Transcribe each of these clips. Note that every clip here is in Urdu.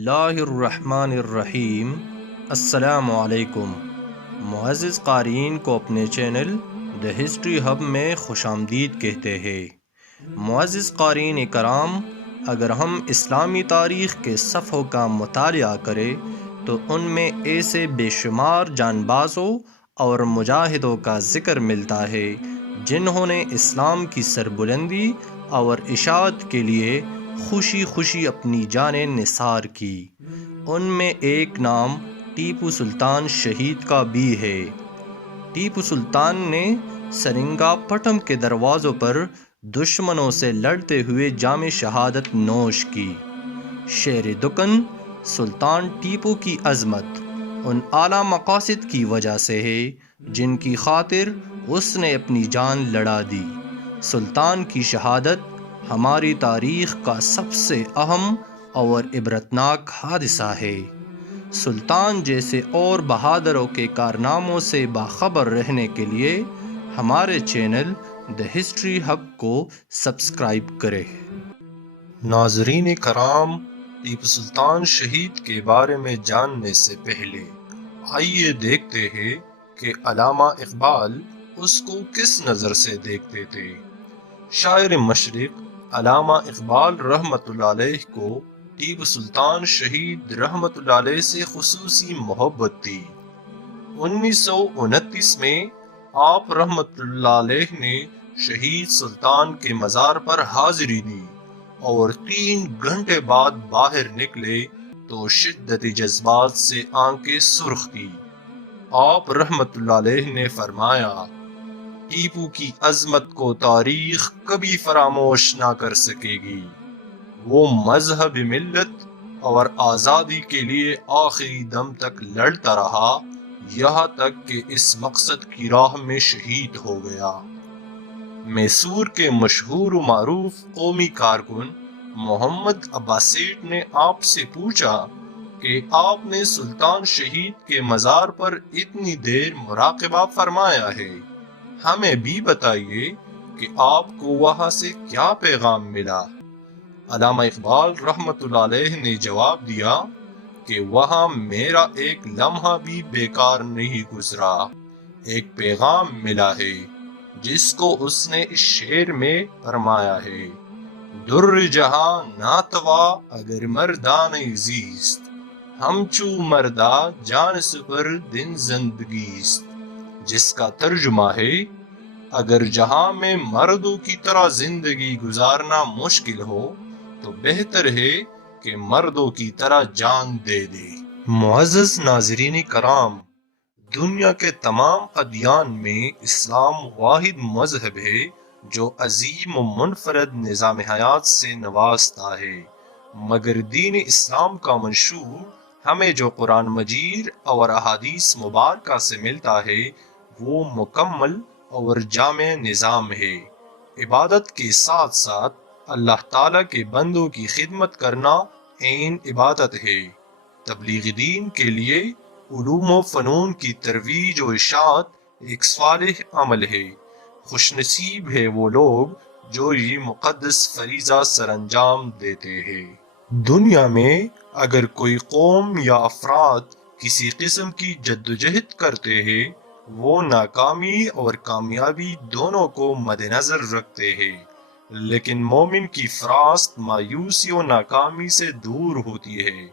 اللہ الرحمن الرحیم۔ السلام علیکم معزز قارئین کو اپنے چینل دا ہسٹری ہب میں خوش آمدید کہتے ہیں۔ معزز قارئین کرام، اگر ہم اسلامی تاریخ کے صفحوں کا مطالعہ کریں تو ان میں ایسے بے شمار جان بازوں اور مجاہدوں کا ذکر ملتا ہے جنہوں نے اسلام کی سربلندی اور اشاعت کے لیے خوشی خوشی اپنی جانیں نثار کی۔ ان میں ایک نام ٹیپو سلطان شہید کا بھی ہے۔ ٹیپو سلطان نے سرنگا پٹم کے دروازوں پر دشمنوں سے لڑتے ہوئے جام شہادت نوش کی۔ شیر دکن سلطان ٹیپو کی عظمت ان اعلیٰ مقاصد کی وجہ سے ہے جن کی خاطر اس نے اپنی جان لڑا دی۔ سلطان کی شہادت ہماری تاریخ کا سب سے اہم اور عبرتناک حادثہ ہے۔ سلطان جیسے اور بہادروں کے کارناموں سے باخبر رہنے کے لیے ہمارے چینل دا ہسٹری ہب کو سبسکرائب کریں۔ ناظرین کرام، ٹیپو سلطان شہید کے بارے میں جاننے سے پہلے آئیے دیکھتے ہیں کہ علامہ اقبال اس کو کس نظر سے دیکھتے تھے۔ شاعر مشرق علامہ اقبال رحمۃ اللہ علیہ کو ٹیپو سلطان شہید رحمۃ اللہ علیہ سے خصوصی محبت تھی۔ 1929 میں آپ رحمۃ اللہ علیہ نے شہید سلطان کے مزار پر حاضری دی اور 3 گھنٹے بعد باہر نکلے تو شدت جذبات سے آنکھیں سرخ تھی۔ آپ رحمۃ اللہ علیہ نے فرمایا، ٹیپو کی عظمت کو تاریخ کبھی فراموش نہ کر سکے گی۔ وہ مذہب ملت اور آزادی کے لیے آخری دم تک لڑتا رہا، یہاں تک کہ اس مقصد کی راہ میں شہید ہو گیا۔ میسور کے مشہور و معروف قومی کارکن محمد عباس سیٹھ نے آپ سے پوچھا کہ آپ نے سلطان شہید کے مزار پر اتنی دیر مراقبہ فرمایا ہے، ہمیں بھی بتائیے کہ آپ کو وہاں سے کیا پیغام ملا۔ علامہ اقبال رحمۃ اللہ علیہ نے جواب دیا کہ وہاں میرا ایک لمحہ بھی بیکار نہیں گزرا، ایک پیغام ملا ہے جس کو اس نے اس شعر میں فرمایا ہے، در جہاں ناتوا اگر مردان زیست، ہم چو مردہ جان سپر دن زندگیست، جس کا ترجمہ ہے، اگر جہاں میں مردوں کی طرح زندگی گزارنا مشکل ہو تو بہتر ہے کہ مردوں کی طرح جان دے دے۔ معزز ناظرین کرام، دنیا کے تمام ادیان میں اسلام واحد مذہب ہے جو عظیم و منفرد نظام حیات سے نوازتا ہے، مگر دین اسلام کا منشور ہمیں جو قرآن مجید اور احادیث مبارکہ سے ملتا ہے وہ مکمل اور جامع نظام ہے۔ عبادت کے ساتھ ساتھ اللہ تعالیٰ کے بندوں کی خدمت کرنا عین عبادت ہے۔ تبلیغ دین کے لیے علوم و فنون کی ترویج و اشاعت ایک صالح عمل ہے۔ خوش نصیب ہے وہ لوگ جو یہ مقدس فریضہ سر انجام دیتے ہیں۔ دنیا میں اگر کوئی قوم یا افراد کسی قسم کی جدوجہد کرتے ہیں، وہ ناکامی اور کامیابی دونوں کو مد نظر رکھتے ہیں، لیکن مومن کی فراست مایوسی و ناکامی سے دور ہوتی ہے۔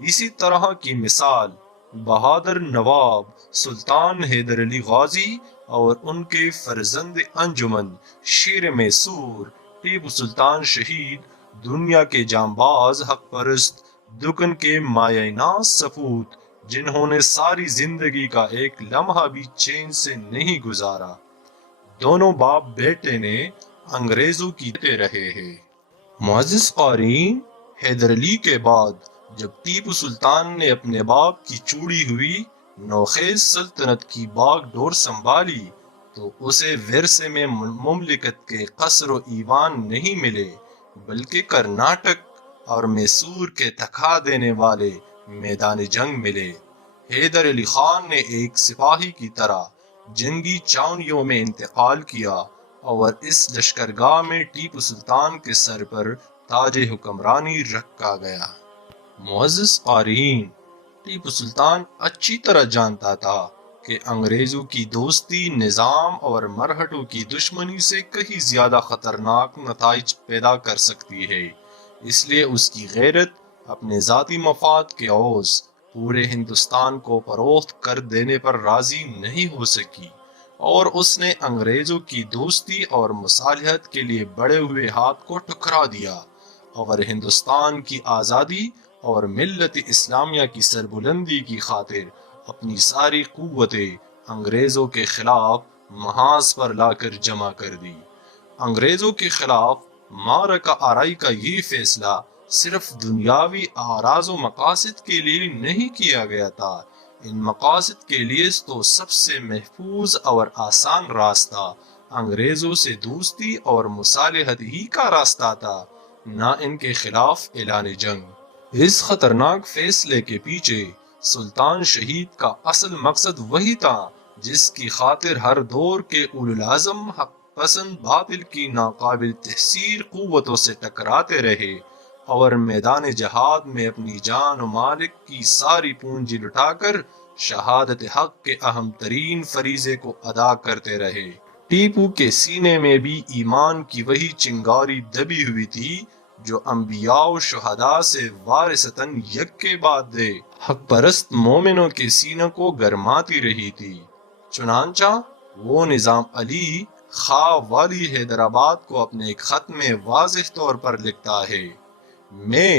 اسی طرح کی مثال بہادر نواب سلطان حیدر علی غازی اور ان کے فرزند انجمن شیر میسور ٹیپو سلطان شہید، دنیا کے جانباز حق پرست دکن کے مایہ ناز سپوت جنہوں نے ساری زندگی کا ایک لمحہ بھی چین سے نہیں گزارا، دونوں باپ بیٹے نے انگریزوں کی رہے ہیں۔ معزز قارئین، حیدر علی کے بعد جب ٹیپو سلطان نے اپنے باپ کی چوڑی ہوئی نوخیز سلطنت کی باغ ڈور سنبھالی تو اسے ورثے میں مملکت کے قصر و ایوان نہیں ملے، بلکہ کرناٹک اور میسور کے تھکا دینے والے میدان جنگ ملے۔ حیدر علی خان نے ایک سپاہی کی طرح جنگی چھاؤنیوں میں انتقال کیا اور اس لشکرگاہ میں ٹیپو سلطان کے سر پر تاج حکمرانی رکھا گیا۔ معزز قارئین، ٹیپو سلطان اچھی طرح جانتا تھا کہ انگریزوں کی دوستی نظام اور مرہٹوں کی دشمنی سے کہیں زیادہ خطرناک نتائج پیدا کر سکتی ہے۔ اس لیے اس کی غیرت اپنے ذاتی مفاد کے عوض پورے ہندوستان کو فروخت کر دینے پر راضی نہیں ہو سکی، اور اس نے انگریزوں کی دوستی اور مصالحت کے لیے بڑھے ہوئے ہاتھ کو ٹھکرا دیا، اور ہندوستان کی آزادی اور ملت اسلامیہ کی سربلندی کی خاطر اپنی ساری قوتیں انگریزوں کے خلاف محاذ پر لا کر جمع کر دی۔ انگریزوں کے خلاف معرکہ آرائی کا یہ فیصلہ صرف دنیاوی اغراض و مقاصد کے لیے نہیں کیا گیا تھا۔ ان مقاصد کے لیے تو سب سے محفوظ اور آسان راستہ انگریزوں سے دوستی اور مصالحت ہی کا راستہ تھا، نہ ان کے خلاف اعلان جنگ۔ اس خطرناک فیصلے کے پیچھے سلطان شہید کا اصل مقصد وہی تھا جس کی خاطر ہر دور کے اولو العزم حق پسند باطل کی ناقابل تحصیل قوتوں سے ٹکراتے رہے، اور میدان جہاد میں اپنی جان و مال کی ساری پونجی لٹا کر شہادت حق کے اہم ترین فریضے کو ادا کرتے رہے۔ ٹیپو کے سینے میں بھی ایمان کی وہی چنگاری دبی ہوئی تھی جو انبیاء و شہداء سے وارثتاً یک کے بعد حق پرست مومنوں کے سینوں کو گرماتی رہی تھی۔ چنانچہ وہ نظام علی خواہ والی حیدرآباد کو اپنے ایک خط میں واضح طور پر لکھتا ہے: میں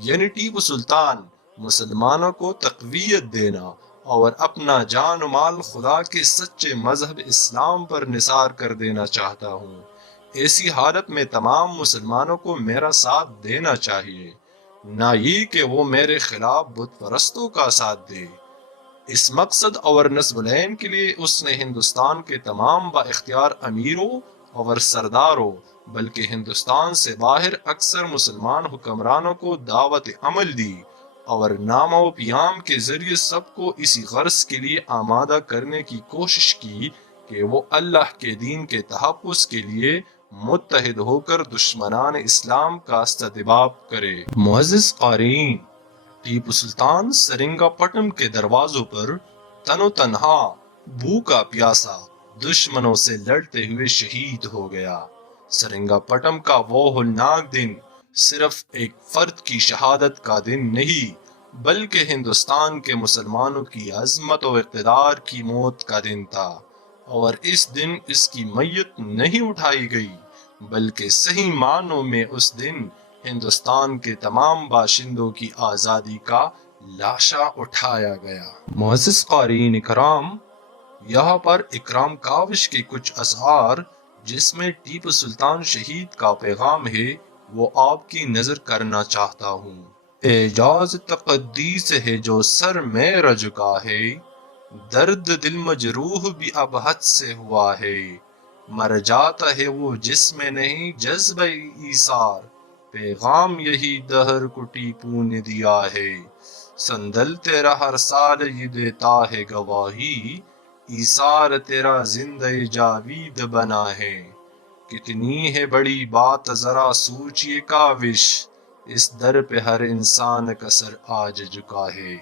یعنی ٹیپو سلطان مسلمانوں کو تقویت دینا اور اپنا جان و مال خدا کے سچے مذہب اسلام پر نثار کر دینا چاہتا ہوں۔ ایسی حالت میں تمام مسلمانوں کو میرا ساتھ دینا چاہیے، نہ یہ کہ وہ میرے خلاف بت پرستوں کا ساتھ دے۔ اس مقصد اور نصب العین کے لیے اس نے ہندوستان کے تمام با اختیار امیروں اور سرداروں بلکہ ہندوستان سے باہر اکثر مسلمان حکمرانوں کو دعوت عمل دی، اور نامہ و پیام کے ذریعے سب کو اسی غرض کے لیے آمادہ کرنے کی کوشش کی کہ وہ اللہ کے دین کے تحفظ کے لیے متحد ہو کر دشمنان اسلام کا استتباب کرے۔ معزز قارئین، ٹیپو سلطان سرنگا پٹم کے دروازوں پر تن و تنہا بھوکا پیاسا دشمنوں سے لڑتے ہوئے شہید ہو گیا۔ سرنگا پٹم کا وہ ہولناک دن صرف ایک فرد کی شہادت کا دن نہیں بلکہ ہندوستان کے مسلمانوں کی عظمت و اقتدار کی موت کا دن تھا، اور اس دن اس کی میت نہیں اٹھائی گئی بلکہ صحیح معنوں میں اس دن ہندوستان کے تمام باشندوں کی آزادی کا لاشا اٹھایا گیا۔ معزز قارئین اکرام، یہاں پر اکرام کاوش کے کچھ اشعار جس میں ٹیپو سلطان شہید کا پیغام ہے وہ آپ کی نظر کرنا چاہتا ہوں۔ اعجاز تقدیس ہے جو سر میرا جھکا ہے، درد دل مجروح بھی اب حد سے ہوا ہے، مر جاتا ہے وہ جس میں نہیں جذبہ ایثار، پیغام یہی دہر کو ٹیپو نے دیا ہے، سندل تیرا ہر سال یہ دیتا ہے گواہی، ایثار تیرا زندہ جاوید بنا ہے، کتنی ہے بڑی بات ذرا سوچئے کاوش، اس در پہ ہر انسان کا سر آج جھکا ہے۔